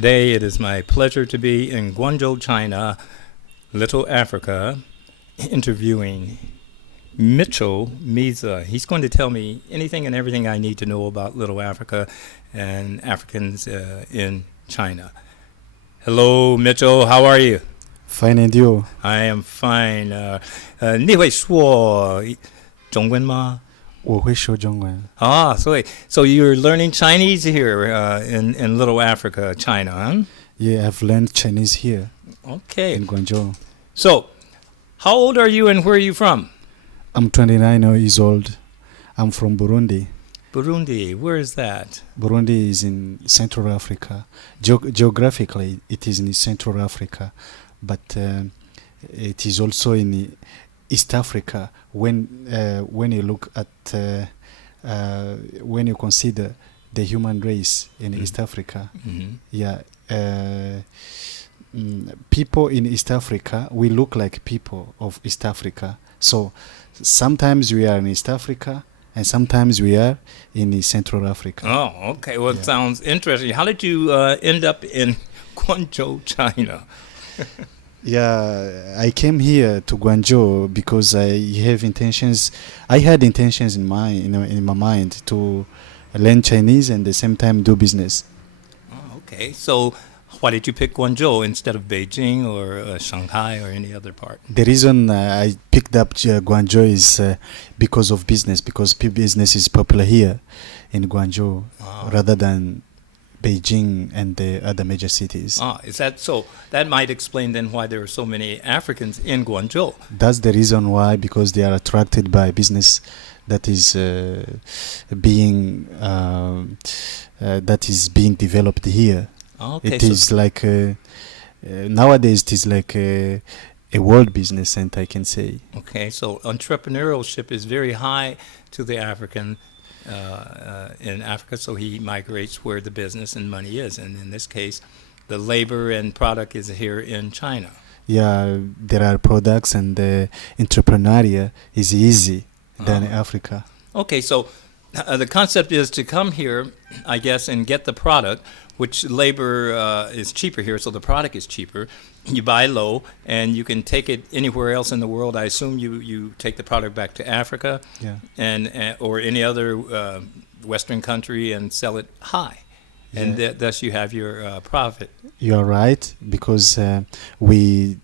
Today it is my pleasure to be in Guangzhou, China, Little Africa, interviewing Mitchell Miza. He's going to tell me anything and everything I need to know about Little Africa and Africans in China. Hello, Mitchell. How are you? Fine, and you? I am fine. 你会说中文吗？我会说中文。So you're learning Chinese here in Little Africa, China, huh? Yeah, I've learned Chinese here Okay. in Guangzhou. So, how old are you and where are you from? I'm 29 years old. I'm from Burundi. Burundi. Where is that? Burundi is in Central Africa. Geographically, it is in Central Africa, but it is also in East Africa. When you look at when you consider the human race in East Africa, people in East Africa, we look like people of East Africa. So sometimes we are in East Africa and sometimes we are in Central Africa. Oh, okay. Well, it sounds interesting. How did you end up in Guangzhou, China? Yeah, I came here to Guangzhou because I had intentions in my mind to learn Chinese and at the same time do business. Oh, okay. So why did you pick Guangzhou instead of Beijing or Shanghai or any other part? The reason I picked up Guangzhou is because of business, because business is popular here in Guangzhou rather than Beijing and the other major cities. Is that so? That might explain then why there are so many Africans in Guangzhou. That's the reason why, because they are attracted by business that is being developed here. Okay, It is like nowadays it is like a world business, and I can say. Okay, so entrepreneurship is very high to the African in Africa, so he migrates where the business and money is, and in this case, the labor and product is here in China. Yeah, there are products, and the entrepreneurial is easy than Africa. Okay, so the concept is to come here, I guess, and get the product, which labor is cheaper here, so the product is cheaper. You buy low, and you can take it anywhere else in the world. I assume you take the product back to Africa, and or any other Western country, and sell it high, and thus you have your profit. You are right, because we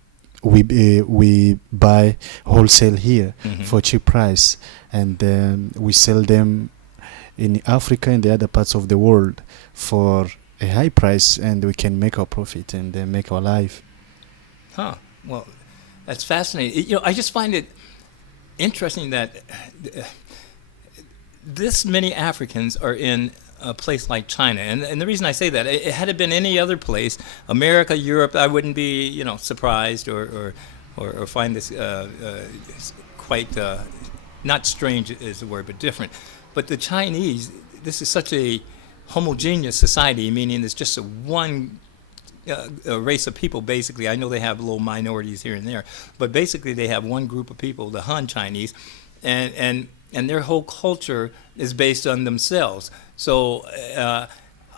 buy wholesale here for cheap price, and we sell them in Africa and the other parts of the world for a high price, and we can make our profit and make our life. Well, that's fascinating. I just find it interesting that this many Africans are in a place like China, and the reason I say that, had it been any other place, America, Europe, I wouldn't be surprised or find this quite not strange is the word, but different. But the Chinese, this is such a homogeneous society, meaning it's just one a race of people, basically. I know they have little minorities here and there, but basically they have one group of people, the Han Chinese, and their whole culture is based on themselves. So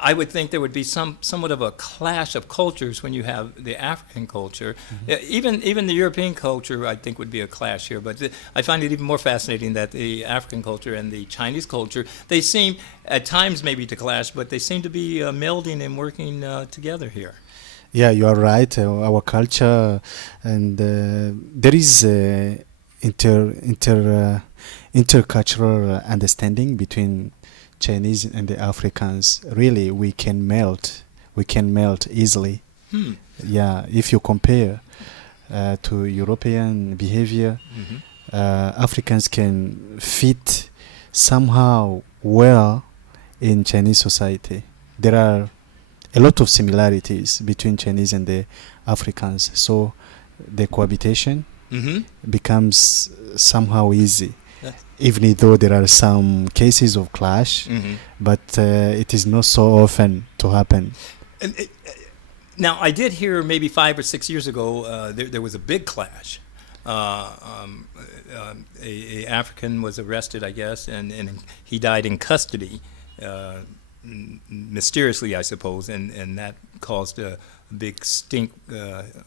I would think there would be somewhat of a clash of cultures when you have the African culture. Even the European culture, I think, would be a clash here. But I find it even more fascinating that the African culture and the Chinese culture, they seem at times maybe to clash, but they seem to be melding and working together here. Yeah, you are right. Our culture, and there is intercultural understanding between Chinese and the Africans. Really, we can melt easily. Yeah, if you compare to European behavior, Africans can fit somehow well in Chinese society. There are a lot of similarities between Chinese and the Africans, so the cohabitation becomes somehow easy, even though there are some cases of clash, but it is not so often to happen. Now, I did hear maybe 5 or 6 years ago there was a big clash. A African was arrested, I guess, and he died in custody. mysteriously, I suppose, and that caused a big stink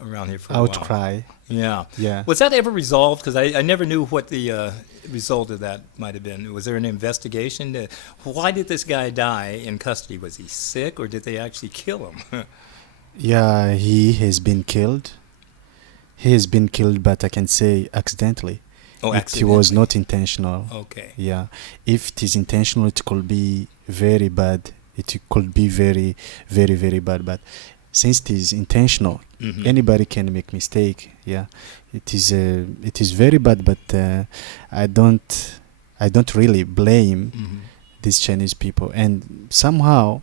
around here for a while. Outcry. Yeah. Yeah. Was that ever resolved? Because I never knew what the result of that might have been. Was there an investigation? Why did this guy die in custody? Was he sick, or did they actually kill him? Yeah, he has been killed. He has been killed, but I can say accidentally. Oh, It accidentally. was not intentional. Okay. Yeah, if it is intentional, it could be very bad. It could be very, very, very bad. But since it is intentional, Mhm. anybody can make mistake. Yeah, it is very bad. But I don't really blame Mhm. these Chinese people. And somehow,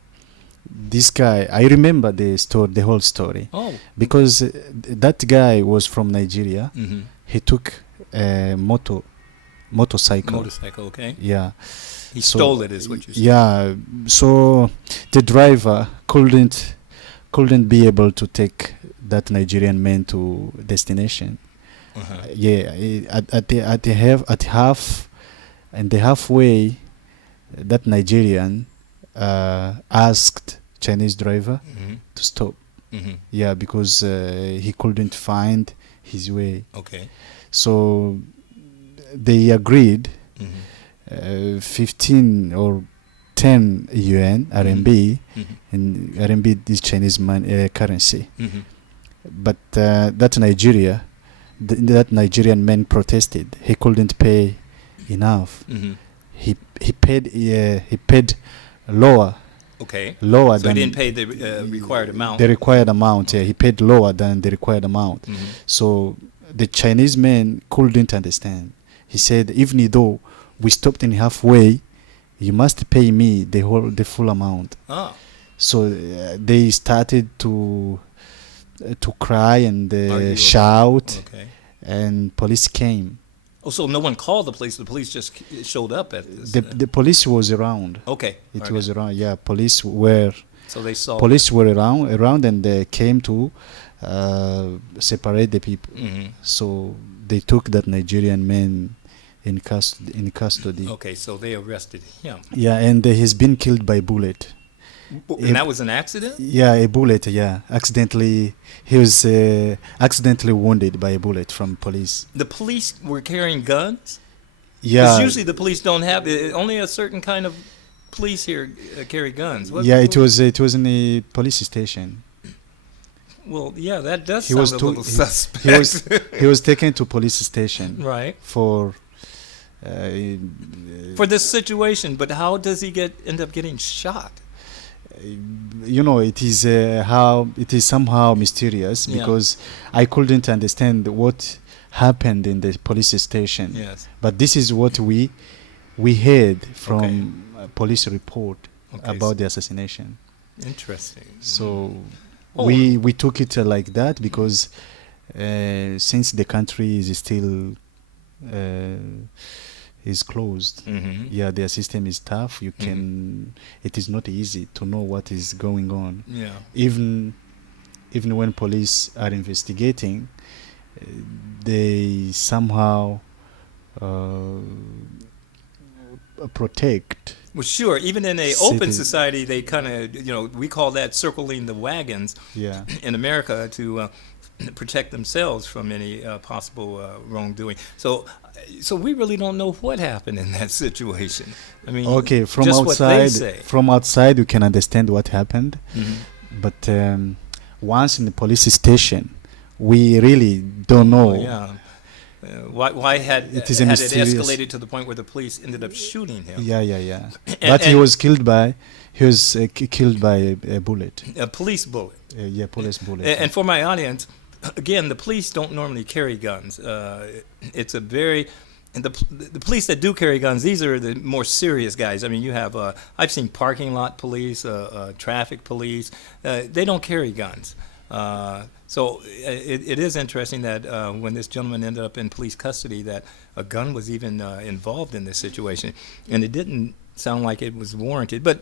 this guy, I remember the whole story, Oh. because that guy was from Nigeria. Mhm. He took a motorcycle. Motorcycle. Okay. Yeah. He So, stole it, is what you're saying. Yeah. So the driver couldn't be able to take that Nigerian man to destination. Uh-huh. Yeah. At half, and the halfway, that Nigerian asked Chinese driver Mhm. to stop. Mhm. Yeah, because he couldn't find his way. Okay. So they agreed Mhm. 15 or 10 yuan RMB, Mhm. and RMB is Chinese currency. Mhm. But that Nigerian man protested. He couldn't pay enough. Mhm. He paid lower Okay. lower So than he didn't pay the required amount. the required amount. Yeah, he paid lower than the required amount. Mhm. So the Chinese man couldn't understand. He said, even though we stopped in halfway, you must pay me the full amount. Ah. So they started to cry and Argue. shout, Okay. and police came. Oh, so no one called the police. The police just showed up at this. The police was around. Okay. It Alright. was around. Yeah, police were around, and they came to separate the people. Mhm. So they took that Nigerian man in custody. Okay, so they arrested him. Yeah, and he's been killed by bullet. And that was an accident? Yeah, a bullet. Yeah, accidentally. He was accidentally wounded by a bullet from police. The police were carrying guns? Yeah. Because usually the police don't have only a certain kind of police here carry guns. Yeah, it was in a police station. Well, yeah, that does He sound was a too- little he- suspect. He was taken to police station Right. for. For this situation, but how does he end up getting shot? You know, it is somehow mysterious, Yeah. because I couldn't understand what happened in the police station. Yes. But this is what we heard from Okay. a police report Okay. about the assassination. Interesting. So Oh. we took it like that, because since the country is still is closed. Mm-hmm. Yeah, their system is tough. You can. It is not easy to know what is going on. Yeah. Even when police are investigating, they somehow protect. Well, sure. Even in a open Citi- society, they kind of, we call that circling the wagons Yeah. in America to protect themselves from any possible wrongdoing. So we really don't know what happened in that situation. I mean, Okay, from just what they outside, say. you can understand what happened. Mhm. But once in the police station, we really don't know. Oh, yeah. Why had It is a it mysterious- escalated to the point where the police ended up shooting him? Yeah. And- But he and- was killed by killed by a bullet. A police bullet. Police bullet. And for my audience, again, the police don't normally carry guns. It's a very and the police that do carry guns, these are the more serious guys. I mean, you have I've seen parking lot police, traffic police. They don't carry guns. So it is interesting that when this gentleman ended up in police custody, that a gun was even involved in this situation, and it didn't sound like it was warranted. But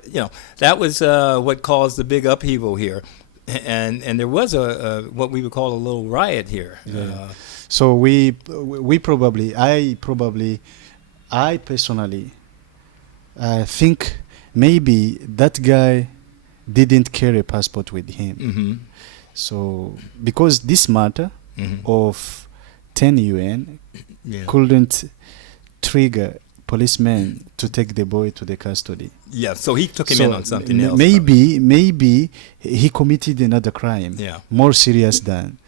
that was what caused the big upheaval here, and there was a what we would call a little riot here. Yeah. So I personally think maybe that guy didn't carry a passport with him. Mm-hmm. So because this matter of 10 UN couldn't trigger policemen to take the boy to the custody. Yeah, so he took him in on something else. Maybe he committed another crime, Yeah. more serious than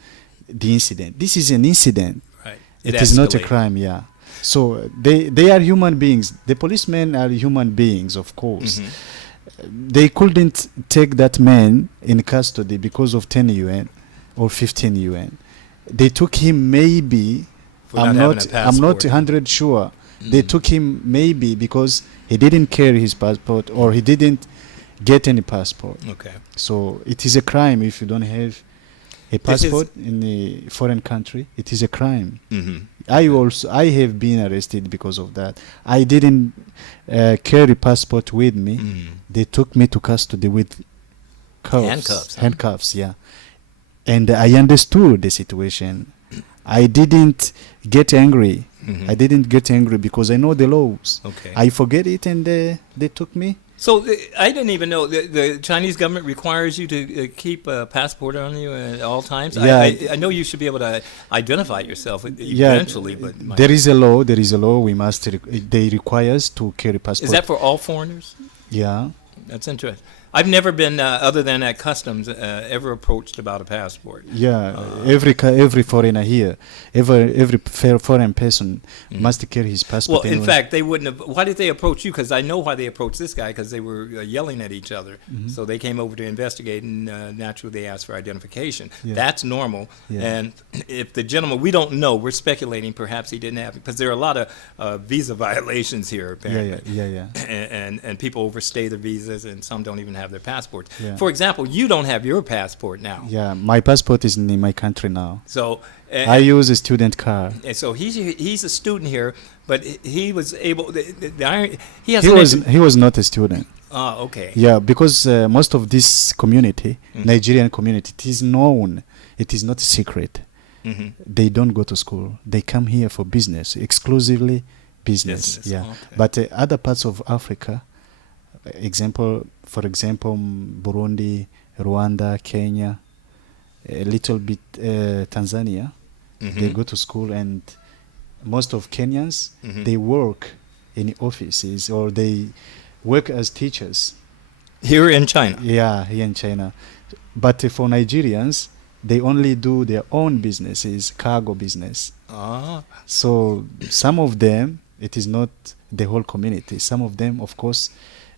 the incident. This is an incident. Right. It is not a crime, yeah. So they are human beings. The policemen are human beings, of course. They couldn't take that man in custody because of 10 UN or 15 UN. They took him maybe, I'm not 100 sure. They took him maybe because he didn't carry his passport or he didn't get any passport. Okay. So it is a crime if you don't have a passport in a foreign country. It is a crime. I have been arrested because of that. I didn't carry passport with me. They took me to custody with handcuffs, yeah. And I understood the situation. I didn't get angry. I didn't get angry because I know the laws. Okay. I forget it and they took me. So I didn't even know the Chinese government requires you to keep a passport on you at all times. Yeah. I know you should be able to identify yourself eventually, but there is a law. There is a law. We must. They require us to carry passport. Is that for all foreigners? Yeah. That's interesting. I've never been, other than at customs, ever approached about a passport. Yeah, every foreigner here, every foreign person must carry his passport. Well, in fact, they wouldn't have. Why did they approach you? Because I know why they approached this guy, because they were yelling at each other. So they came over to investigate, and naturally they asked for identification. Yeah. That's normal. Yeah. And if the gentleman, we don't know, we're speculating perhaps he didn't have it, because there are a lot of visa violations here, apparently. Yeah. And people overstay their visas, and some don't even have their passports. Yeah. For example, you don't have your passport now. Yeah, my passport is in my country now. So I use a student card. and so he's a student here, but he was able. He was not a student. Oh, okay. Yeah, because most of this community, Nigerian community, it is known. It is not a secret. They don't go to school. They come here for business, exclusively business. Yeah, okay. But other parts of Africa, for example, Burundi, Rwanda, Kenya, a little bit Tanzania, they go to school, and most of Kenyans, they work in offices or they work as teachers. Here in China? Yeah, here in China. But for Nigerians, they only do their own businesses, cargo business. So some of them, it is not the whole community. Some of them, of course,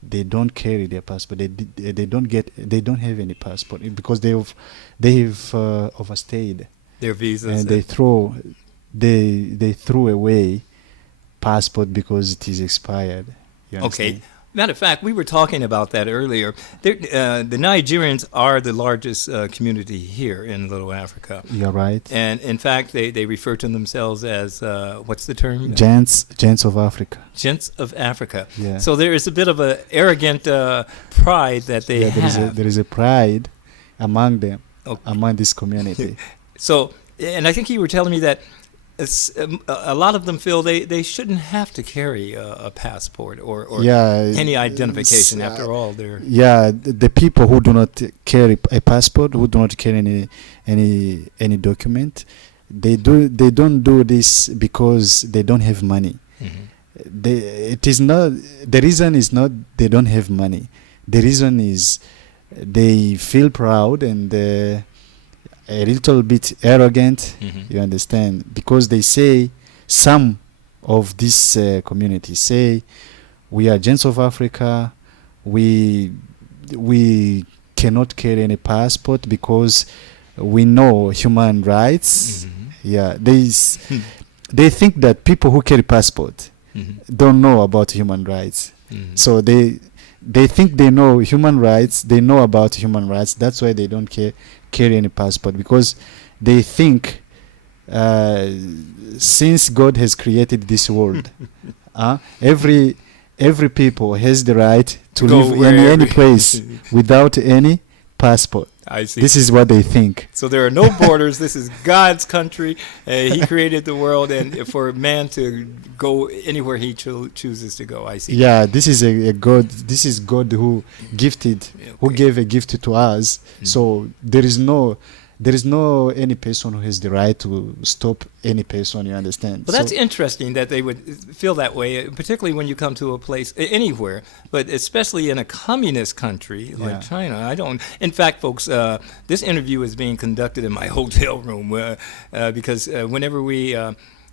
they don't carry their passport. They don't have any passport because they have overstayed their visas, and they threw away passport because it is expired. Okay. Matter of fact, we were talking about that earlier. The Nigerians are the largest community here in Little Africa. You're right. And in fact, they refer to themselves as, what's the term? Gents of Africa. Gents of Africa. Yeah. So there is a bit of an arrogant pride that they have. There is a pride among them, among this community. So, and I think you were telling me that a lot of them feel they shouldn't have to carry a passport or any identification. After all, they're the people who do not carry a passport, who do not carry any document, they don't do this because they don't have money. The reason is not they don't have money. The reason is they feel proud and a little bit arrogant, you understand, because they say, some of this community say, we are gents of Africa, we cannot carry any passport because we know human rights. Yeah, they think that people who carry passport don't know about human rights. So they think they know human rights, they know about human rights, that's why they don't carry any passport, because they think since God has created this world, every people has the right to live in any place without any passport. I see. This is what they think. So there are no borders. This is God's country. He created the world, and for man to go anywhere he chooses to go. I see. Yeah, this is a God. This is God who gifted, who gave a gift to us. So there is no any person who has the right to stop any person. You understand? Well, that's interesting that they would feel that way, particularly when you come to a place anywhere, but especially in a communist country like China. I don't. In fact, folks, this interview is being conducted in my hotel room because whenever we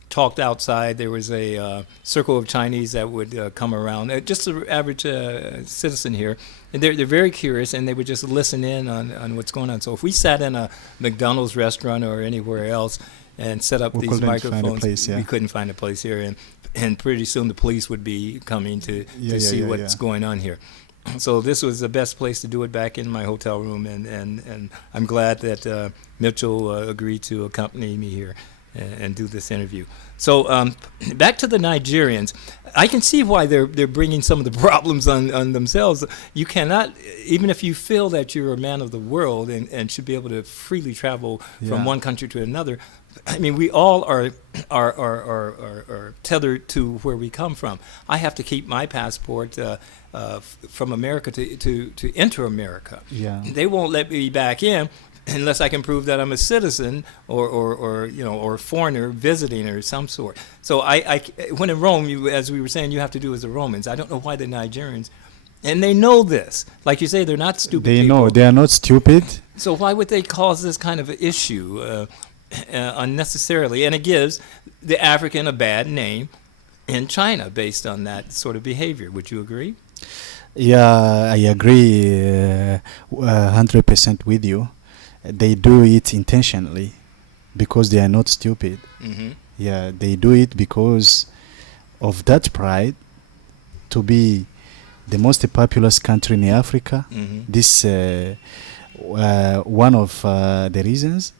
talked outside, there was a circle of Chinese that would come around, just the average citizen here, and they're very curious, and they would just listen in on what's going on. So if we sat in a McDonald's restaurant or anywhere else and set up these microphones, we couldn't find a place here, and pretty soon the police would be coming to see what's going on here. So this was the best place to do it, back in my hotel room, and I'm glad that Mitchell agreed to accompany me here and do this interview. So back to the Nigerians. I can see why they're bringing some of the problems on themselves. You cannot, even if you feel that you're a man of the world and should be able to freely travel from one country to another. I mean, we all are tethered to where we come from. I have to keep my passport from America to enter America. Yeah. They won't let me back in unless I can prove that I'm a citizen or a foreigner visiting or some sort. So I when in Rome, as we were saying, you have to do as the Romans. I don't know why the Nigerians, and they know this. Like you say, they're not stupid They people. know they are not stupid. So why would they cause this kind of an issue unnecessarily? And it gives the African a bad name in China based on that sort of behavior. Would you agree? Yeah, I agree 100% with you. They do it intentionally because they are not stupid. Mm-hmm. Yeah, they do it because of that pride to be the most populous country in Africa. Mm-hmm. This one of the reasons.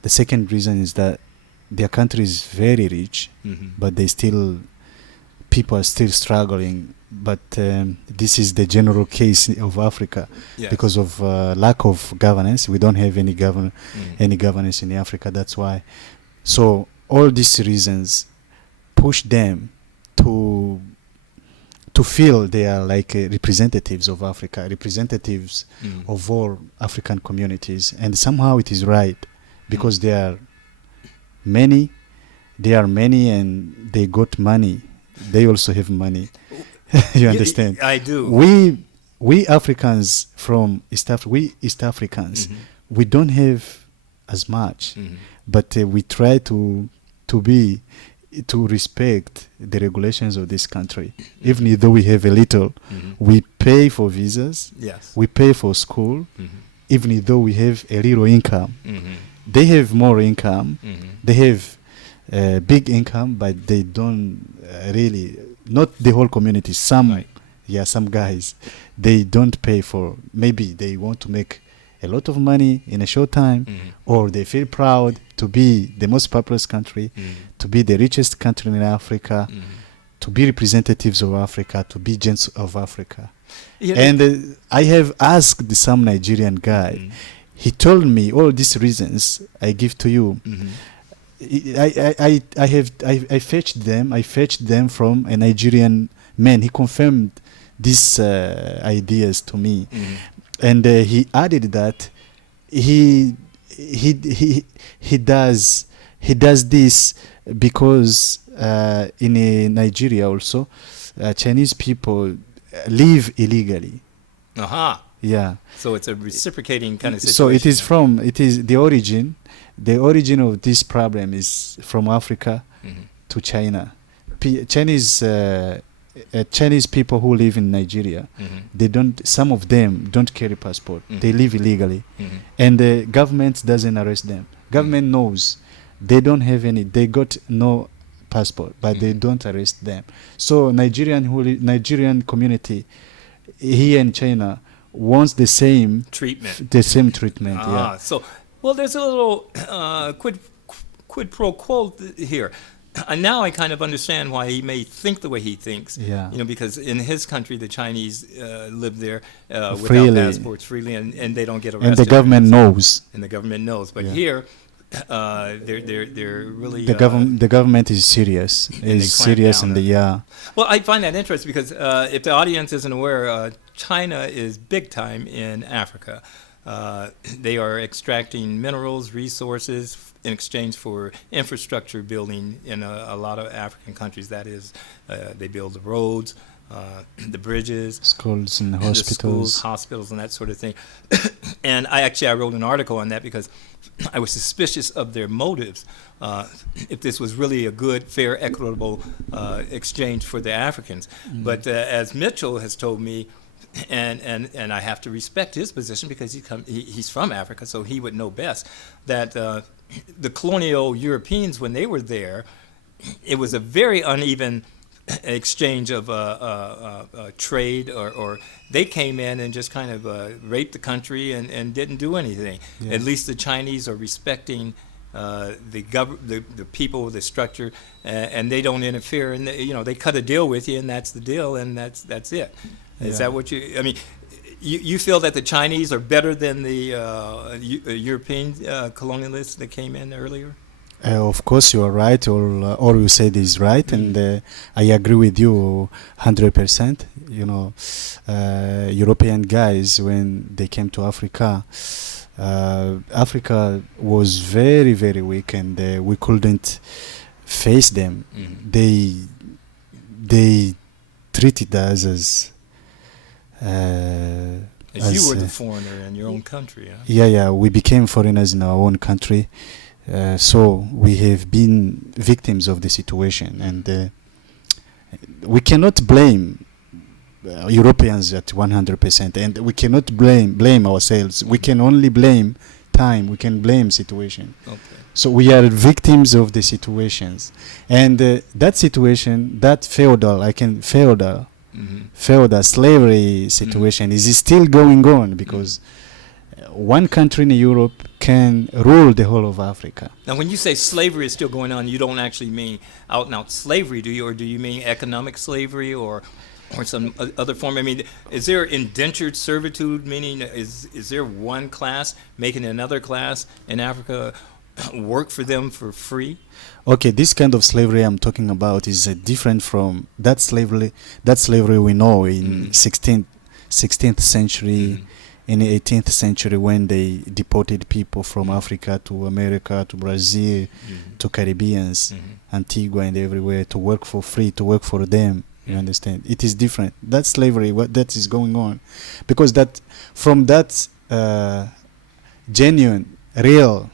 The second reason is that their country is very rich, but people are still struggling. But this is the general case of Africa because of lack of governance. We don't have any governance in Africa. That's why. So all these reasons push them to feel they are like representatives of Africa, representatives of all African communities, and somehow it is right because there are many, and they got money. They also have money. You understand? I do. We Africans from East Africans, we don't have as much, but we try to respect the regulations of this country. Even though we have a little, we pay for visas. Yes. We pay for school. Even though we have a little income, they have more income. They have big income, but they don't really. Not the whole community. Some guys, they don't pay for. Maybe they want to make a lot of money in a short time, or they feel proud to be the most populous country, to be the richest country in Africa, to be representatives of Africa, to be gents of Africa. And I have asked some Nigerian guy. He told me all these reasons I give to you. I fetched them from a Nigerian man. He confirmed these ideas to me, and he added that he does this because in Nigeria also Chinese people live illegally. Aha. Yeah. So it's a reciprocating kind of situation. So it is the origin. The origin of this problem is from Africa to China. Chinese people who live in Nigeria, some of them don't carry passport. They live illegally, and the government doesn't arrest them. Government knows they don't have any. They got no passport, but they don't arrest them. So Nigerian community here in China wants the same treatment. Yeah. So. Well, there's a little quid pro quo here. now I kind of understand why he may think the way he thinks. Yeah. Because in his country, the Chinese live there without Freely. passports freely, and they don't get arrested. And the government knows. And the government knows. But Yeah. here, they're really The government is serious. they Is clamp serious down in the yeah. Well, I find that interesting because if the audience isn't aware, China is big time in Africa. They are extracting minerals, resources in exchange for infrastructure building in a lot of African countries. That is, they build the roads, the bridges, Schools and the hospitals. schools, hospitals, and that sort of thing. And I wrote an article on that because I was suspicious of their motives. If this was really a good, fair, equitable exchange for the Africans. But as Mitchell has told me, and I have to respect his position because he's from Africa, so he would know best, that the colonial Europeans, when they were there, it was a very uneven exchange of trade, or they came in and just kind of raped the country and didn't do anything. Yeah. At least the Chinese are respecting the people, the structure, and they don't interfere. And they cut a deal with you, and that's the deal, and that's it. Is that what you? I mean, you feel that the Chinese are better than the European colonialists that came in earlier? Of course, you are right. All you said is right, and I agree with you 100%. European guys, when they came to Africa, Africa was very, very weak, and we couldn't face them. They treated us as you were the foreigner in your own country. Huh? Yeah, we became foreigners in our own country. So we have been victims of the situation, and we cannot blame Europeans at 100%, and we cannot blame ourselves. We can only blame time. We can blame situation. Okay. So we are victims of the situations, and that situation, that feudal slavery situation is still going on because one country in Europe can rule the whole of Africa. Now, when you say slavery is still going on, you don't actually mean out-and-out slavery, do you? Or do you mean economic slavery or some other form? I mean, is there indentured servitude, meaning is there one class making another class in Africa work for them for free? Okay, this kind of slavery I'm talking about is different from that slavery. That slavery we know in 16th century, in the 18th century, when they deported people from Africa to America, to Brazil, to Caribbeans, Antigua, and everywhere to work for free, to work for them. You understand? It is different. That slavery, what that is going on, because that from that genuine, real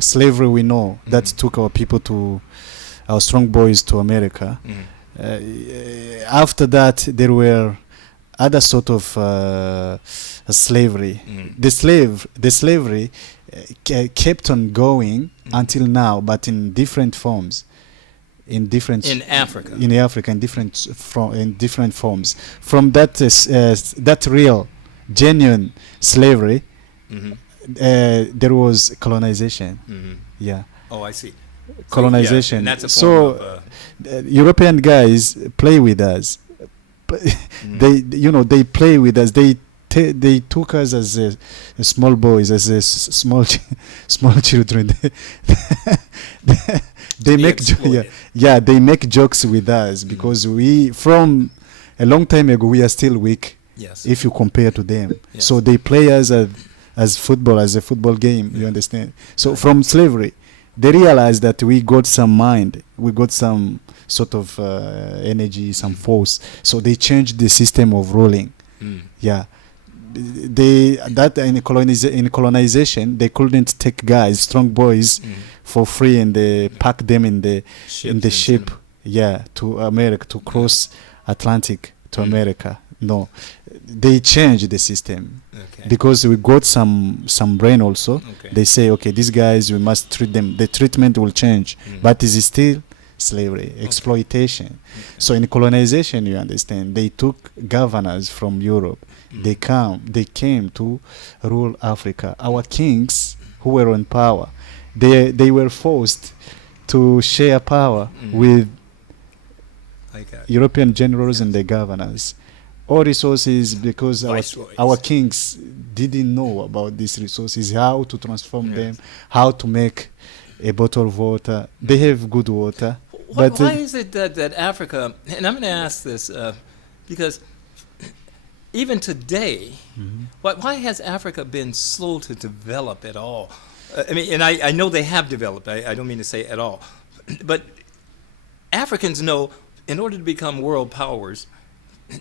slavery we know that took our people to our strong boys to America. After that, there were other sort of slavery. The slavery kept on going until now, but in different forms. In Africa, in different forms. From that real, genuine slavery, there was colonization. Yeah. Oh, I see. Colonization. So, and that's a form of, European guys play with us. They play with us. They took us as small boys, as small children. They make they make jokes with us because we, from a long time ago, we are still weak. Yes. If you compare to them. Yes. So they play us as football, as a football game. You understand? So from slavery, they realized that we got some mind, we got some sort of energy, some force. So they changed the system of ruling. Yeah. In colonization, they couldn't take guys, strong boys, for free, and they pack them in the ship, to America, to cross Atlantic to America. No, they changed the system because we got some brain also. Okay. They say, okay, these guys, we must treat them. The treatment will change, but it is still slavery, exploitation. So in colonization, you understand, they took governors from Europe. They came to rule Africa. Our kings who were on power, they were forced to share power with Like that. European generals and the governors. All resources, because Viceroys. our kings didn't know about these resources, how to transform them, how to make a bottle of water. They have good water. But Why is it that Africa, and I'm going to ask this because even today, why has Africa been slow to develop at all? I mean, and I know they have developed. I don't mean to say at all. But Africans know in order to become world powers,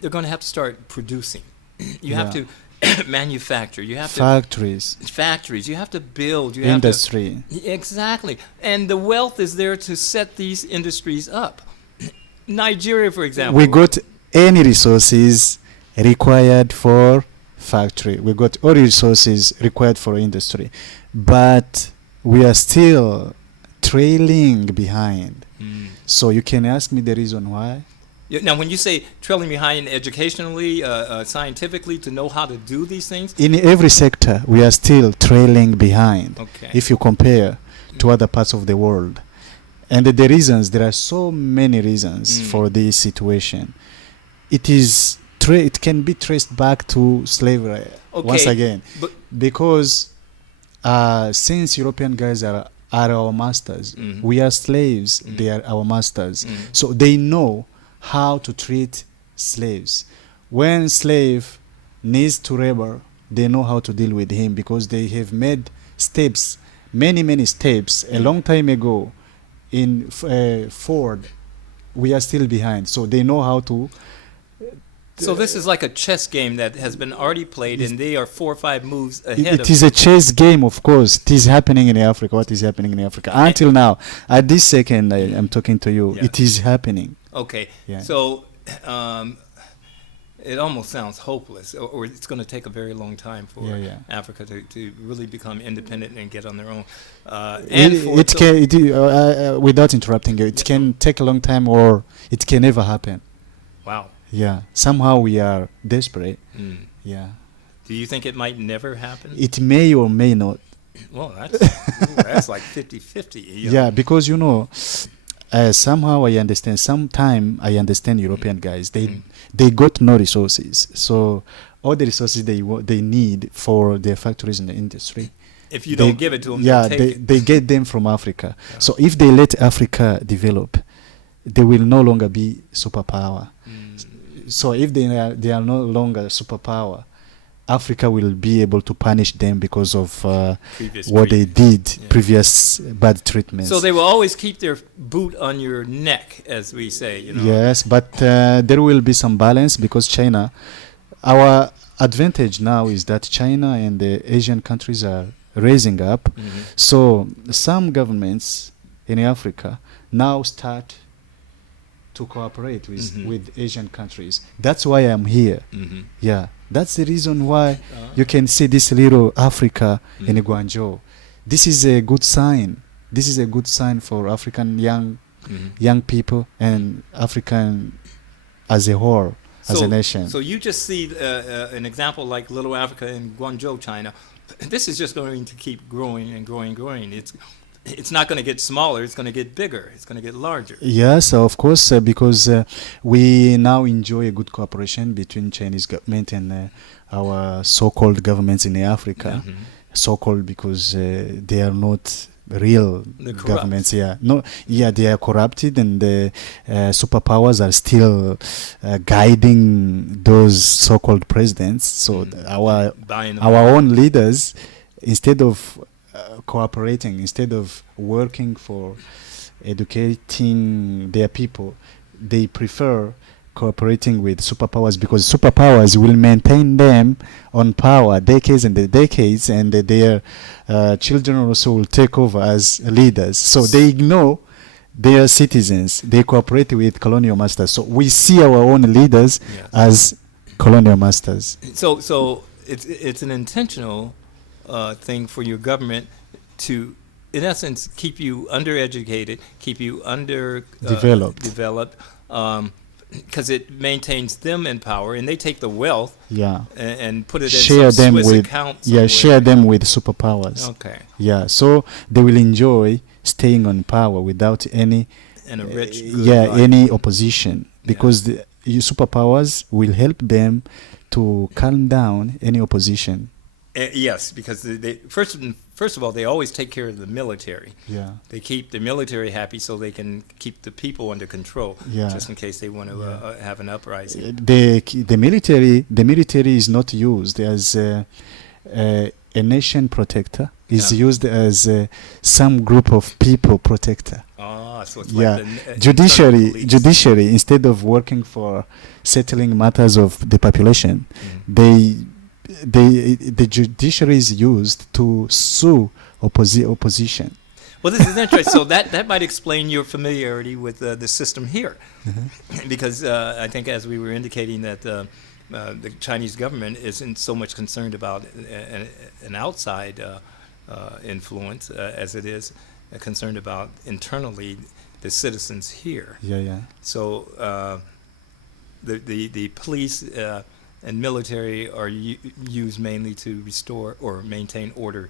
they're going to have to start producing. You have to manufacture. You have factories. You have to build. You Industry. have to, exactly. And the wealth is there to set these industries up. Nigeria, for example. We got any resources required for factory. We got all resources required for industry. But we are still trailing behind. So you can ask me the reason why. Now, when you say trailing behind educationally, scientifically, to know how to do these things? In every sector, we are still trailing behind. Okay. If you compare to other parts of the world. And the reasons, there are so many reasons for this situation. It can be traced back to slavery once again. Because since European guys are our masters, we are slaves, they are our masters. So they know how to treat slaves. When slave needs to rebel, they know how to deal with him because they have made steps, many steps a long time ago in forward. We are still behind, so they know how to. So this is like a chess game that has been already played, and they are 4 or 5 moves ahead. It is a chess game, of course. It is happening in Africa. What is happening in Africa until now? At this second, I am talking to you. It is happening. Okay. So it almost sounds hopeless, or it's going to take a very long time for Africa to really become independent and get on their own. Without interrupting you, it can take a long time, or it can never happen. Wow. Yeah. Somehow we are desperate. Yeah. Do you think it might never happen? It may or may not. Well, that's like 50-50. Yeah, because somehow I understand. Sometime I understand European guys. They got no resources. So all the resources they need for their factories in the industry. If you don't give it to them, they get them from Africa. Yeah. So if they let Africa develop, they will no longer be superpower. So if they are no longer superpower, Africa will be able to punish them because of what they did, previous bad treatments. So they will always keep their boot on your neck, as we say. Yes, but there will be some balance because China, our advantage now is that China and the Asian countries are raising up. So some governments in Africa now start to cooperate with Asian countries. That's why I'm here. Yeah, that's the reason why you can see this little Africa in Guangzhou. This is a good sign. This is a good sign for African young people and African as a whole, as a nation. So you just see an example like Little Africa in Guangzhou, China. This is just going to keep growing and growing and growing. It's not going to get smaller. It's going to get bigger. It's going to get larger. Yes, of course, because we now enjoy a good cooperation between Chinese government and our so-called governments in Africa. So-called because they are not real governments. They are corrupted, and the superpowers are still guiding those so-called presidents. So our own leaders, instead of cooperating, instead of working for educating their people, they prefer cooperating with superpowers because superpowers will maintain them on power decades and decades, and their children also will take over as leaders. So they ignore their citizens. They cooperate with colonial masters. So we see our own leaders as colonial masters. So it's an intentional thing for your government to, in essence, keep you undereducated, keep you developed, because it maintains them in power, and they take the wealth and put it share in some Swiss with account share them with superpowers. Okay. Yeah, so they will enjoy staying on power without any And a rich, good life. any opposition, because the superpowers will help them to calm down any opposition. Yes, because they first of all, they always take care of the military. Yeah. They keep the military happy so they can keep the people under control, Yeah. just in case they want to have an uprising. The military is not used as a nation protector. It's Yeah. used as some group of people protector. Ah, so it's Yeah. like the internal police. Judiciary, instead of working for settling matters of the population, the judiciary is used to sue opposition. Well, this is interesting. So that might explain your familiarity with the system here, because I think, as we were indicating, that the Chinese government isn't so much concerned about an outside influence as it is concerned about internally the citizens here. Yeah. So the police and military are used mainly to restore or maintain order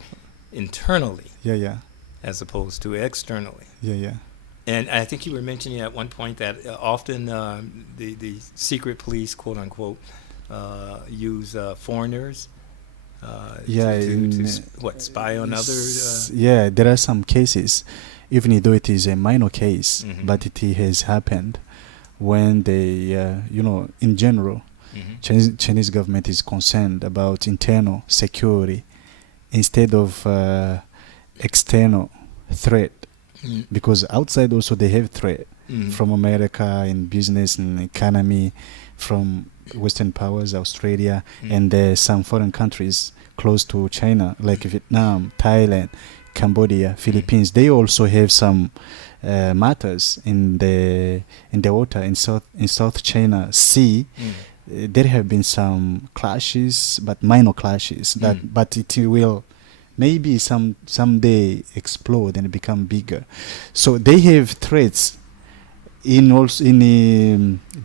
internally, Yeah. as opposed to externally. Yeah. And I think you were mentioning at one point that often the secret police, quote unquote, use foreigners to spy on others. Yeah, there are some cases, even though it is a minor case, Mhm. but it has happened when they, in general, Chinese government is concerned about internal security instead of external threat, because outside also they have threat from America in business and economy, from Western powers, Australia, and some foreign countries close to China, like Vietnam, Thailand, Cambodia, Philippines. They also have some matters in the water in South China Sea. There have been some clashes, but minor clashes. But it will maybe someday explode and become bigger. So they have threats in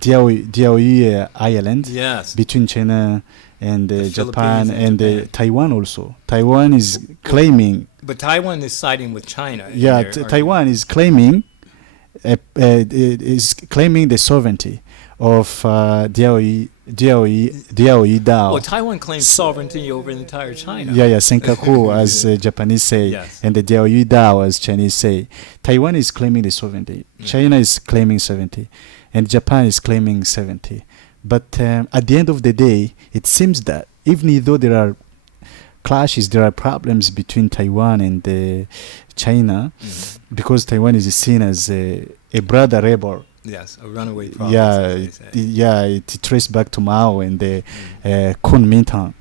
WWII Island, Yes. between China and The Japan Philippines and Japan. Taiwan also. Taiwan is claiming. But Taiwan is siding with China. in Yeah, their argument. Taiwan is claiming the sovereignty of WWII. Well, Taiwan claims sovereignty over the entire China. Yeah, Senkaku, as Japanese say, Yes. and the WWII, as Chinese say. Taiwan is claiming the sovereignty. China is claiming sovereignty, and Japan is claiming sovereignty. But at the end of the day, it seems that even though there are clashes, there are problems between Taiwan and China, because Taiwan is seen as a brother rebel. Yes, a runaway province. as they say. It traced back to Mao and the Kuomintang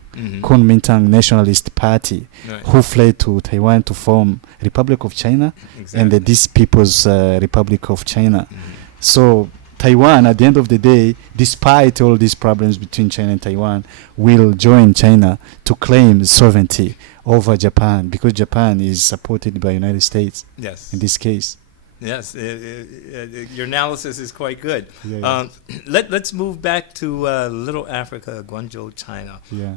Nationalist Party, Right. who fled to Taiwan to form Republic of China Exactly. and this People's Republic of China. So Taiwan, at the end of the day, despite all these problems between China and Taiwan, will join China to claim sovereignty over Japan, because Japan is supported by United States Yes. in this case. Yes, your analysis is quite good. Yeah. Let's move back to Little Africa, Guangzhou, China. Yeah.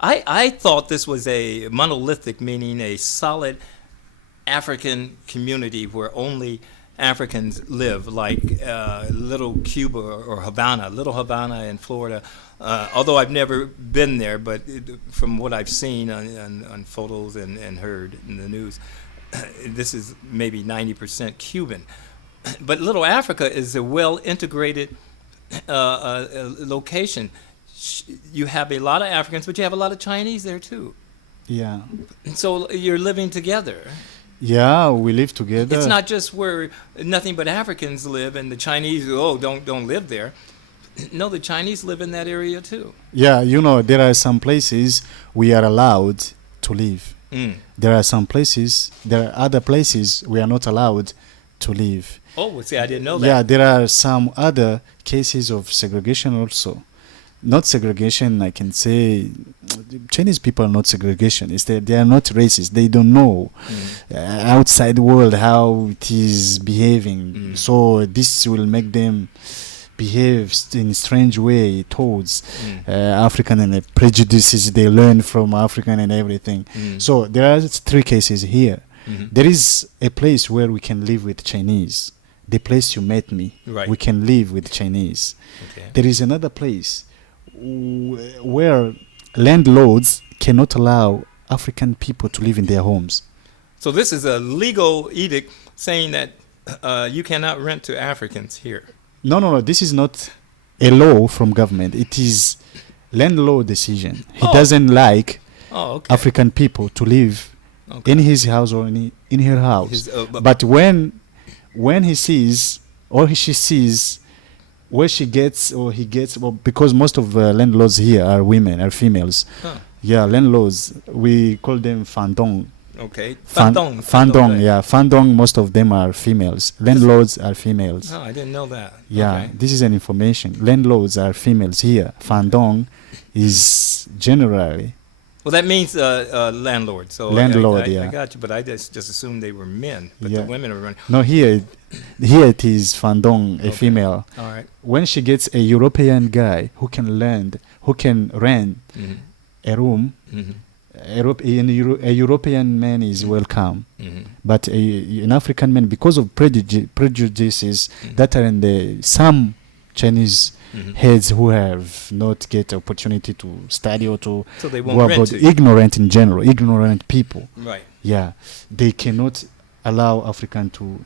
I thought this was a monolithic, meaning a solid African community where only Africans live, like Little Cuba or Havana, Little Havana in Florida. Although I've never been there, but from what I've seen on photos and heard in the news, this is maybe 90% Cuban. But Little Africa is a well-integrated location. You have a lot of Africans, but you have a lot of Chinese there too. Yeah. So you're living together. Yeah, we live together. It's not just where nothing but Africans live and the Chinese, don't live there. No, the Chinese live in that area too. Yeah, there are some places we are allowed to live. There are other places we are not allowed to live. Oh, well, see, I didn't know that. Yeah, there are some other cases of segregation also. Not segregation, I can say. Chinese people are not segregationists. They are not racist. They don't know outside world how it is behaving. So this will make them behaves in a strange way towards African and the prejudices they learn from African and everything. So there are 3 cases here. There is a place where we can live with Chinese. The place you met me, Right. we can live with Chinese. Okay. There is another place where landlords cannot allow African people to live in their homes. So this is a legal edict saying that you cannot rent to Africans here. No. This is not a law from government. It is landlord decision. He Oh. doesn't like Oh, okay. African people to live Okay. in his house or in her house. His, But when he sees or she sees where she gets or he gets, well, because most of landlords here are women, are females. Huh. Yeah, landlords, we call them fandong. Okay. Fandong, right. yeah. Fandong, most of them are females. Landlords are females. Oh, I didn't know that. Yeah, Okay. this is an information. Landlords are females here. Fandong is generally, Well, that means landlord. So Landlord, I yeah. got you, but I just assumed they were men. But Yeah. the women are running. no, here it is Fandong, a Okay. female. All right. When she gets a European guy who can rent Mm-hmm. a room, Mm-hmm. a European man is welcome. Mm-hmm. But an African man, because of prejudices that are in some Chinese Mm-hmm. heads who have not get opportunity to study or to So they go won't rent about to you. ignorant in general, ignorant people. Right. Yeah, they cannot allow African to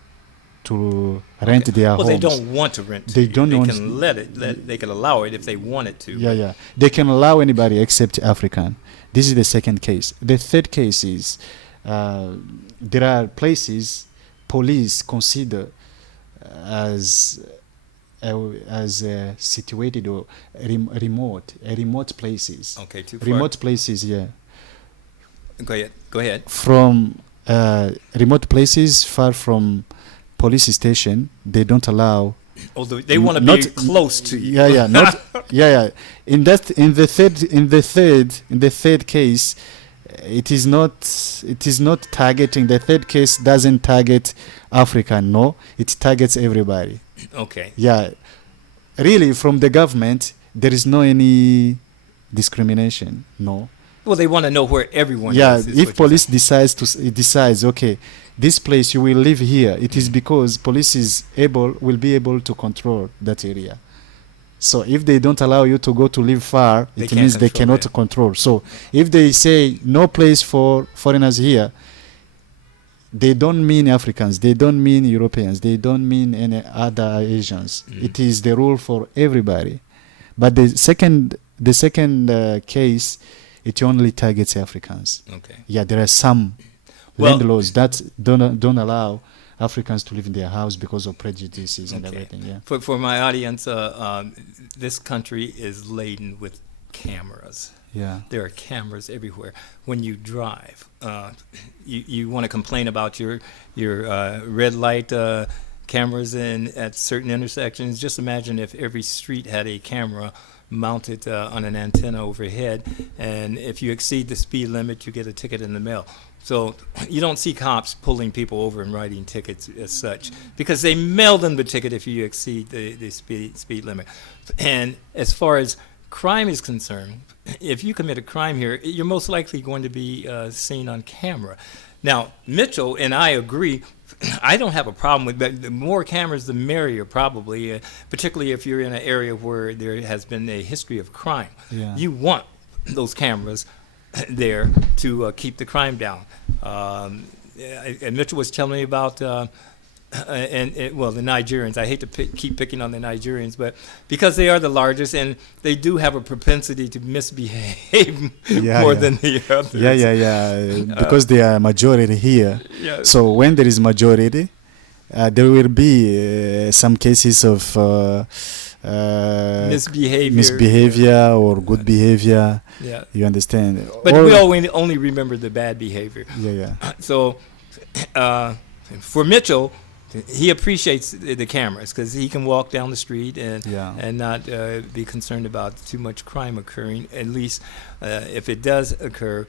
rent their Well, homes. they don't want to rent. To They you. don't They want can they can allow it if they wanted to. Yeah. They can allow anybody except African. This is the second case. The third case is there are places police consider as situated or remote places. Okay. Too far. Remote places, yeah. Go ahead. Go ahead. From remote places far from police station, they don't allow. Although they want to not- be close to you. Yeah, not yeah. In the third case, it is not targeting. The third case doesn't target African. No, it targets everybody. Okay. Yeah, really, from the government, there is no any discrimination. No. Well, they want to know where everyone Yeah, is. if police decides, okay, this place you will live here, it is because police will be able to control that area. So if they don't allow you to go to live far, They it can't means they control cannot it. control. So if they say no place for foreigners here, they don't mean Africans, they don't mean Europeans, they don't mean any other Asians. It is the rule for everybody. But the second case, it only targets Africans. Okay. Yeah, there are some Well- landlords that don't allow Africans to live in their house because of prejudices and Okay. everything. Yeah. For my audience, this country is laden with cameras. Yeah. There are cameras everywhere. When you drive, you want to complain about your red light cameras at certain intersections. Just imagine if every street had a camera mounted on an antenna overhead, and if you exceed the speed limit, you get a ticket in the mail. So you don't see cops pulling people over and writing tickets as such, because they mail them the ticket if you exceed the speed limit. And as far as crime is concerned, if you commit a crime here, you're most likely going to be seen on camera. Now, Mitchell and I agree. I don't have a problem with that. The more cameras, the merrier, probably, particularly if you're in an area where there has been a history of crime. Yeah. You want those cameras there to keep the crime down. And Mitchell was telling me about the Nigerians. I hate to keep picking on the Nigerians, but because they are the largest and they do have a propensity to misbehave more than the others. Yeah. Because they are majority here. Yeah. So when there is majority, there will be some cases of misbehavior or good behavior. Yeah. You understand? But Or- we only remember the bad behavior. Yeah. So for Mitchell, he appreciates the cameras because he can walk down the street and not be concerned about too much crime occurring. At least if it does occur,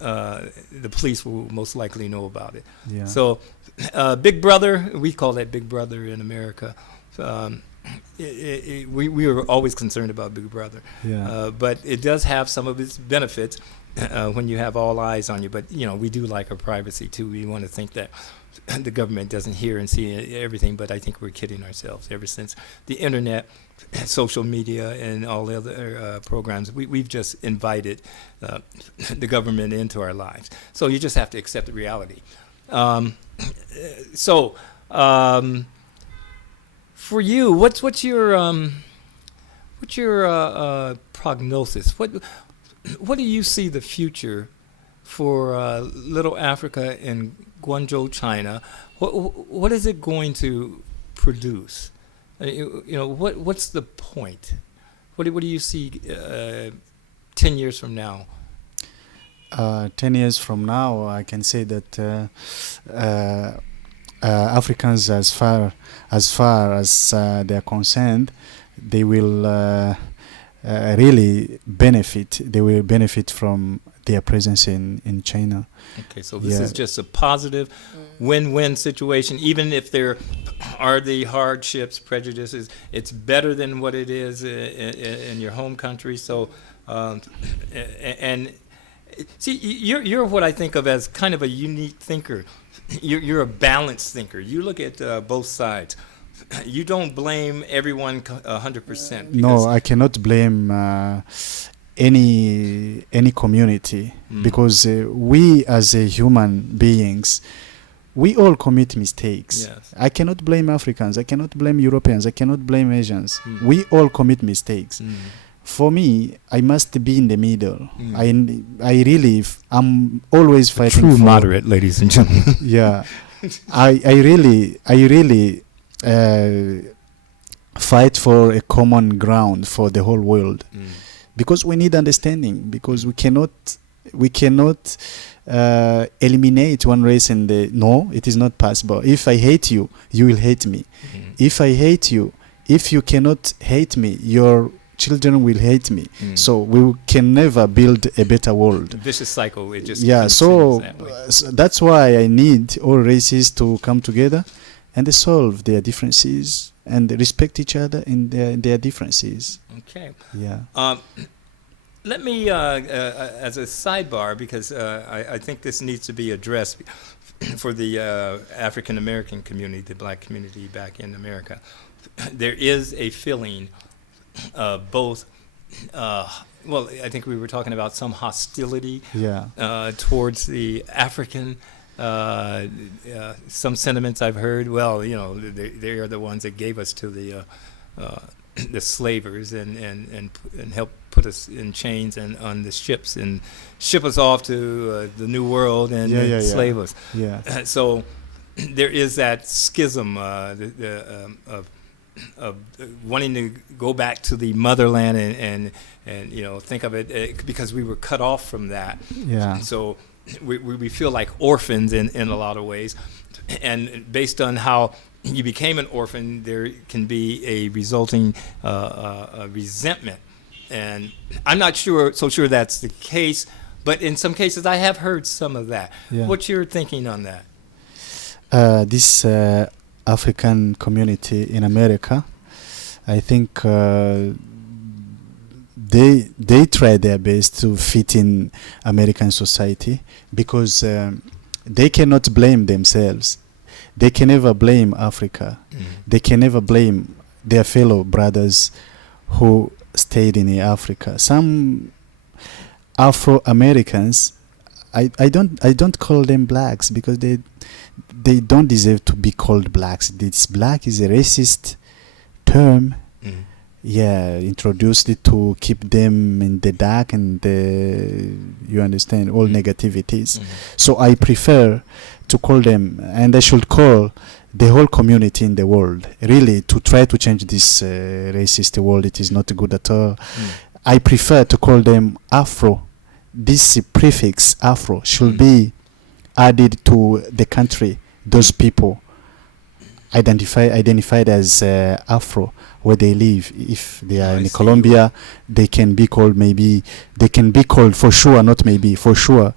the police will most likely know about it. Yeah. So Big Brother, we call that Big Brother in America. we were always concerned about Big Brother. Yeah. But it does have some of its benefits when you have all eyes on you. But, we do like our privacy, too. We want to think that the government doesn't hear and see everything, but I think we're kidding ourselves. Ever since the internet, social media, and all the other programs, we've just invited the government into our lives. So you just have to accept the reality. For you, what's your prognosis? What do you see the future for Little Africa in Guangzhou, China? What is it going to produce? What's the point? What do you see 10 years from now? 10 years from now, I can say that Africans, as far as they are concerned, they will really benefit. They will benefit from their presence in China. Okay, so this is just a positive win-win situation. Even if there are the hardships, prejudices, it's better than what it is in your home country. So, and see, you're what I think of as kind of a unique thinker. You're a balanced thinker. You look at both sides. You don't blame everyone 100%. No, I cannot blame any community because we as human beings, we all commit mistakes. Yes. I cannot blame Africans. I cannot blame Europeans. I cannot blame Asians. We all commit mistakes. For me, I must be in the middle. I'm always fighting. True moderate, ladies and gentlemen. Yeah, I really fight for a common ground for the whole world, because we need understanding. Because we cannot eliminate one race and no, it is not possible. If I hate you, you will hate me. If I hate you, if you cannot hate me, your children will hate me. So we can never build a better world. The vicious cycle. It just so that's why I need all races to come together and solve their differences and respect each other in their differences. Okay. Yeah. Let me, as a sidebar, because I think this needs to be addressed for the African American community, the black community back in America. There is a feeling both, I think we were talking about some hostility towards the African. Some sentiments I've heard. Well, they are the ones that gave us to the slavers and helped put us in chains and on the ships and ship us off to the New World and enslave us. Yeah. So there is that schism of wanting to go back to the motherland and think of it because we were cut off from that. Yeah. So we feel like orphans in a lot of ways, and based on how you became an orphan, there can be a resulting resentment. And I'm not so sure that's the case, but in some cases I have heard some of that. Yeah. What's your thinking on that? This African community in America, I think they try their best to fit in American society because they cannot blame themselves. They can never blame Africa. They can never blame their fellow brothers who stayed in Africa. Some Afro-Americans, I don't call them blacks because they don't deserve to be called blacks. This black is a racist term. Introduced it to keep them in the dark and you understand all negativities. So I prefer to call them, and I should call the whole community in the world, really, to try to change this racist world. It is not good at all. I prefer to call them Afro. This prefix Afro should be added to the country. Those people identified as Afro where they live. If they are in Colombia, they can be called for sure, not maybe, for sure,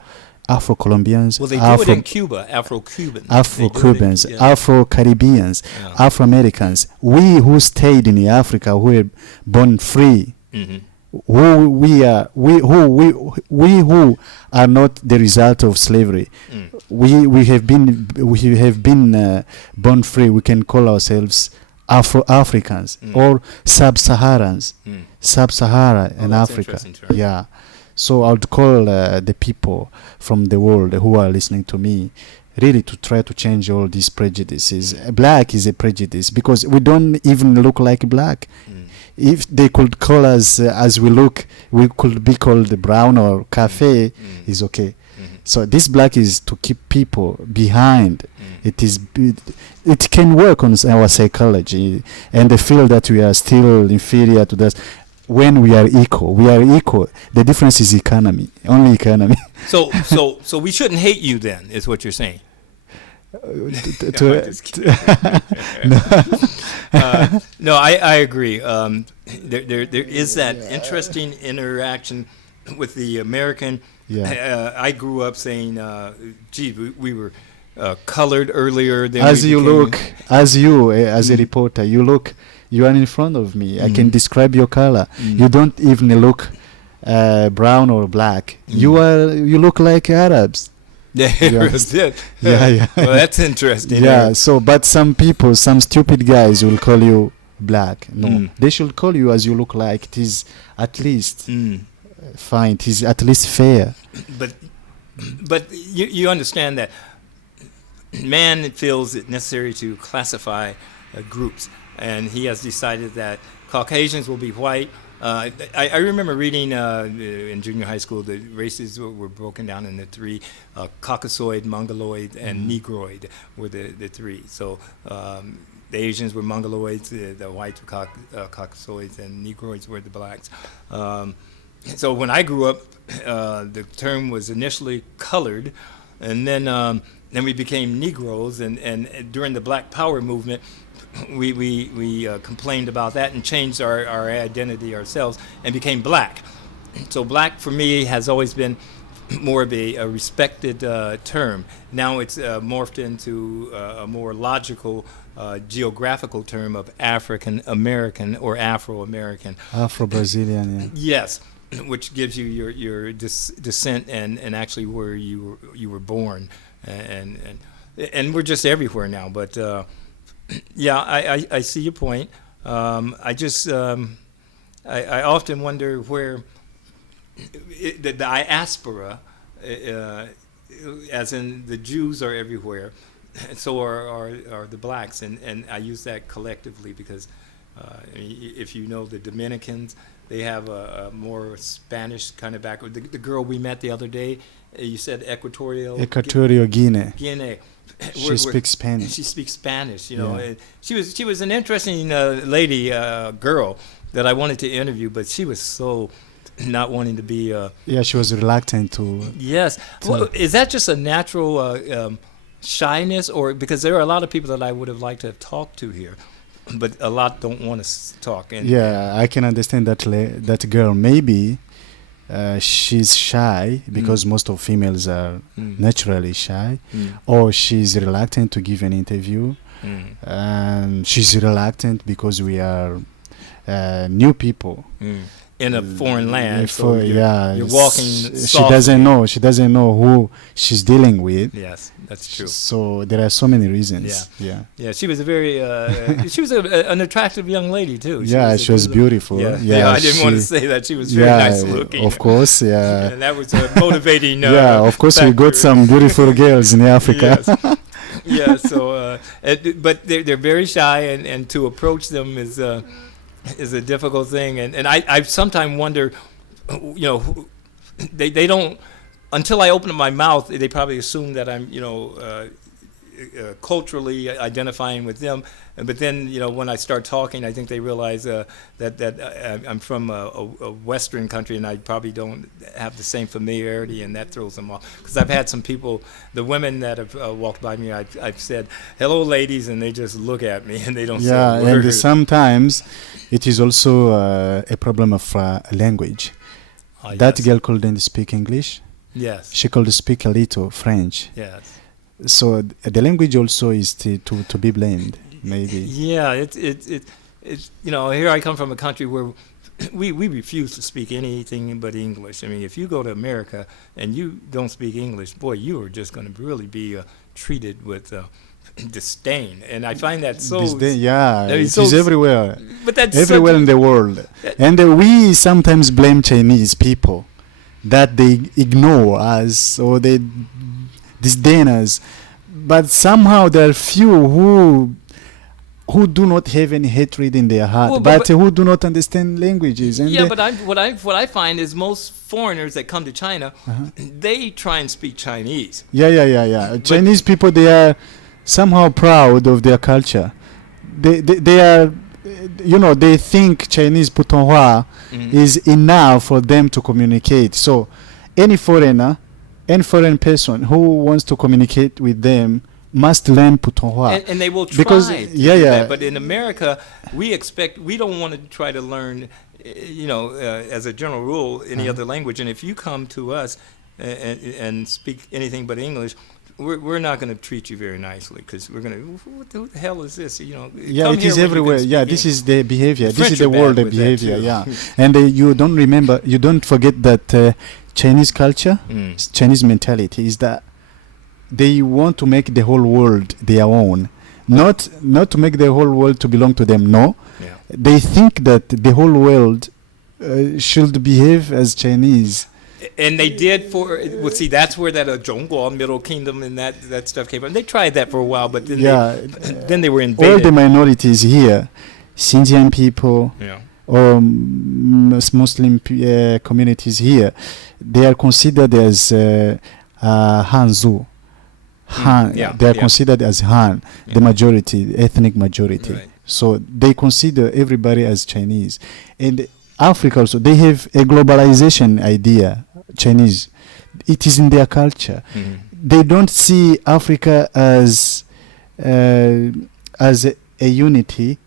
Afro-Colombians, Well, they do it in Cuba, Afro-Cubans. Afro-Cubans, Yeah. Afro-Caribbeans, Yeah. Afro-Americans. We who stayed in Africa, who were born free, Mhm. who we are, we who are not the result of slavery. Mm. We have been born free. We can call ourselves Afro-Africans or Sub-Saharans. Sub-Sahara Oh, in that's an Africa. interesting term. Yeah. So I would call the people from the world who are listening to me really to try to change all these prejudices. Black is a prejudice because we don't even look like black. If they could call us as we look, we could be called brown or cafe, is okay. So this black is to keep people behind. It can work on our psychology and they feel that we are still inferior to that. When we are equal, The difference is economy, only economy. So we shouldn't hate you then, is what you're saying. No, I agree. There is that interesting interaction with the American. Yeah. I grew up saying, "Gee, we were colored earlier." Than As we you became, look, as a reporter, you look. You are in front of me. I can describe your color. You don't even look brown or black. You look like Arabs. Yeah, that's it. Yeah. Well, that's interesting. Yeah. So, but some people, some stupid guys will call you black. No, they should call you as you look like. It is at least fine. It is at least fair. But you understand that man feels it necessary to classify groups, and he has decided that Caucasians will be white. I remember reading in junior high school the races were broken down into three: Caucasoid, Mongoloid, and Negroid were the three. So the Asians were Mongoloids, the whites were Caucasoids, and Negroids were the blacks. So when I grew up, the term was initially colored, and then we became Negroes, and during the Black Power movement, we complained about that and changed our identity ourselves and became black. So black for me has always been more of a respected term. Now it's morphed into a more logical geographical term of African American or Afro American. Afro-Brazilian, yeah. Yes, which gives you your descent and actually where you were born, and we're just everywhere now. But yeah, I see your point. I just I often wonder where the diaspora, as in the Jews are everywhere, so are the blacks, and I use that collectively because if you know the Dominicans, they have a more Spanish kind of background. The girl we met the other day, you said Equatorial Guinea. Guinea. She speaks Spanish. She speaks Spanish, you know. Yeah. She was an interesting lady, girl that I wanted to interview, but she was so not wanting to be. Yeah, she was reluctant to. Yes. Well, is that just a natural shyness, or because there are a lot of people that I would have liked to have talked to here, but a lot don't want to talk. And yeah, I can understand that girl. Maybe she's shy because most of females are naturally shy, or she's reluctant to give an interview, and she's reluctant because we are new people in a foreign land. You're walking. She doesn't know who she's dealing with. Yes, that's true. So there are so many reasons. Yeah. She was a very she was an attractive young lady too. She was beautiful. Yeah, I didn't want to say that. She was very nice looking. Of course, yeah. And that was motivating. Of course, we got some beautiful girls in Africa. Yes. Yeah. So, but they're very shy, and to approach them is a difficult thing, and I sometimes wonder, you know, they don't, until I open up my mouth, they probably assume that I'm, you know, culturally identifying with them, but then, you know, when I start talking, I think they realize that I'm from a Western country, and I probably don't have the same familiarity, and that throws them off. Because I've had some people, the women that have walked by me, I've said, "Hello, ladies," and they just look at me and they don't say a word. And sometimes it is also a problem of language. That girl couldn't speak English. Yes. She could speak a little French. Yes. So the language also is to be blamed, maybe. Yeah, it's here I come from a country where we refuse to speak anything but English. I mean, if you go to America and you don't speak English, boy, you are just going to really be treated with disdain. And I find that so. Disdain, yeah, I mean, it is everywhere. But that's everywhere in the world. And we sometimes blame Chinese people that they ignore us or they disdain us. But somehow there are few who do not have any hatred in their heart, Well, but who do not understand languages. And yeah, but what I find is most foreigners that come to China, they try and speak Chinese. Yeah. Chinese people, they are somehow proud of their culture. They are, they think Chinese Putonghua is enough for them to communicate. So any foreign person who wants to communicate with them must learn Putonghua. And they will try because, to do that. But in America, we don't want to try to learn, as a general rule, any other language. And if you come to us and speak anything but English, we're not going to treat you very nicely because we're going to, who the hell is this? Yeah, it is everywhere. Yeah, this is the behavior. This is the world behavior. Yeah, and you don't forget that Chinese culture, Chinese mentality is that they want to make the whole world their own, not to make the whole world to belong to them. No, they think that the whole world should behave as Chinese. And they did see, that's where that Zhongguo Middle Kingdom and that stuff came from. They tried that for a while, but then then they were invaded. All the minorities here, Xinjiang people, or Muslim communities here, they are considered as Hanzu. They are considered as Han, the majority, ethnic majority. Right. So they consider everybody as Chinese. And Africa also, they have a globalization idea, Chinese. It is in their culture. They don't see Africa as a unity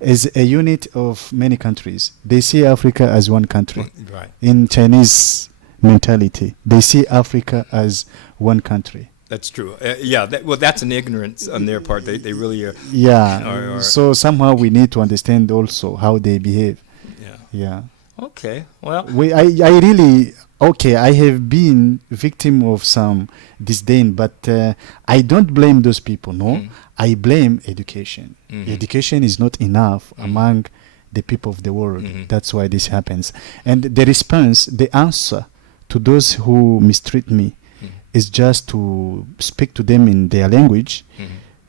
as a unit of many countries. They see Africa as one country. Right. In Chinese mentality, they see Africa as one country. That's true. That's an ignorance on their part. They really are. Yeah. So somehow we need to understand also how they behave. Yeah. Okay. Well, I have been victim of some disdain, but I don't blame those people. No, I blame education. Education is not enough among the people of the world. That's why this happens. And the answer to those who mistreat me is just to speak to them in their language.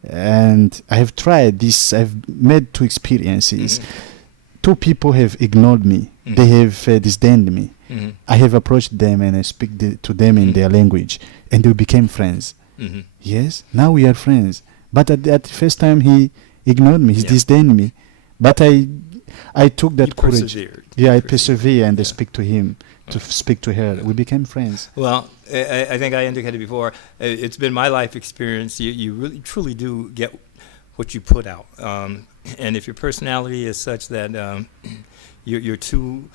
And I have tried this. I've made 2 experiences. 2 people have ignored me. They have disdained me. I have approached them and I speak to them in their language, and we became friends. Yes, now we are friends. But at the first time, he ignored me. He disdained me. But I took that courage. Persevered. Yeah, I persevered and I speak to him, to speak to her. We became friends. Well, I think I indicated before, it's been my life experience. You really, truly do get what you put out. And if your personality is such that you're too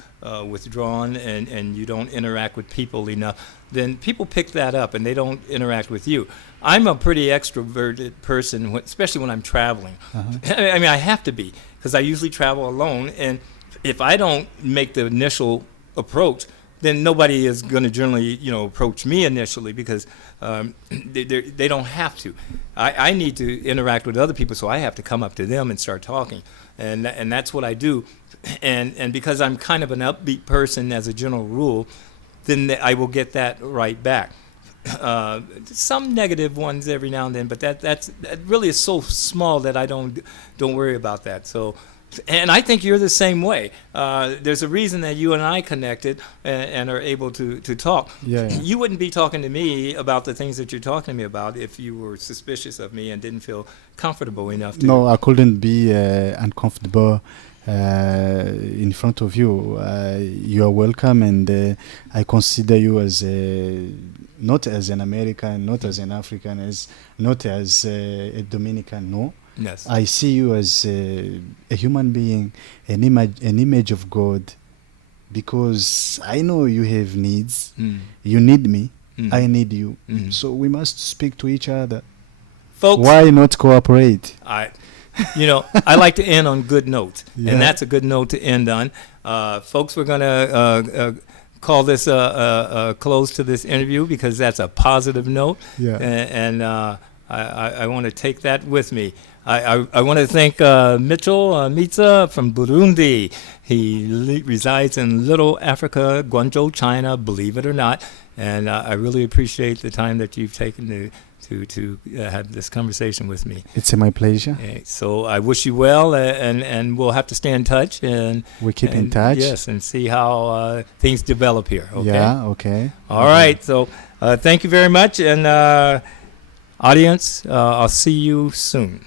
withdrawn and you don't interact with people enough, then people pick that up and they don't interact with you. I'm a pretty extroverted person, especially when I'm traveling. I mean, I have to be, because I usually travel alone. And if I don't make the initial approach, then nobody is going to generally, approach me initially, because they don't have to. I need to interact with other people, so I have to come up to them and start talking, and that's what I do. And because I'm kind of an upbeat person as a general rule, then I will get that right back. Some negative ones every now and then, but that really is so small that I don't worry about that. So. And I think you're the same way. There's a reason that you and I connected and are able to talk. Yeah. You wouldn't be talking to me about the things that you're talking to me about if you were suspicious of me and didn't feel comfortable enough to. No, I couldn't be uncomfortable in front of you. You are welcome, and I consider you as not as an American, not as an African, not as a Dominican, no. Yes. I see you as a human being, an image of God, because I know you have needs. Mm. You need me. Mm. I need you. Mm. So we must speak to each other. Folks, Why not cooperate? I like to end on good notes, Yeah. and that's a good note to end on. Folks, we're going to call this close to this interview because that's a positive note, Yeah. and I want to take that with me. I want to thank Mitchell Mitza from Burundi. He resides in Little Africa, Guangzhou, China, believe it or not, and I really appreciate the time that you've taken to have this conversation with me. It's my pleasure. So I wish you well, and we'll have to stay in touch. And We keep in touch. Yes, and see how things develop here. Okay? Yeah, okay. All right. So thank you very much. And audience, I'll see you soon.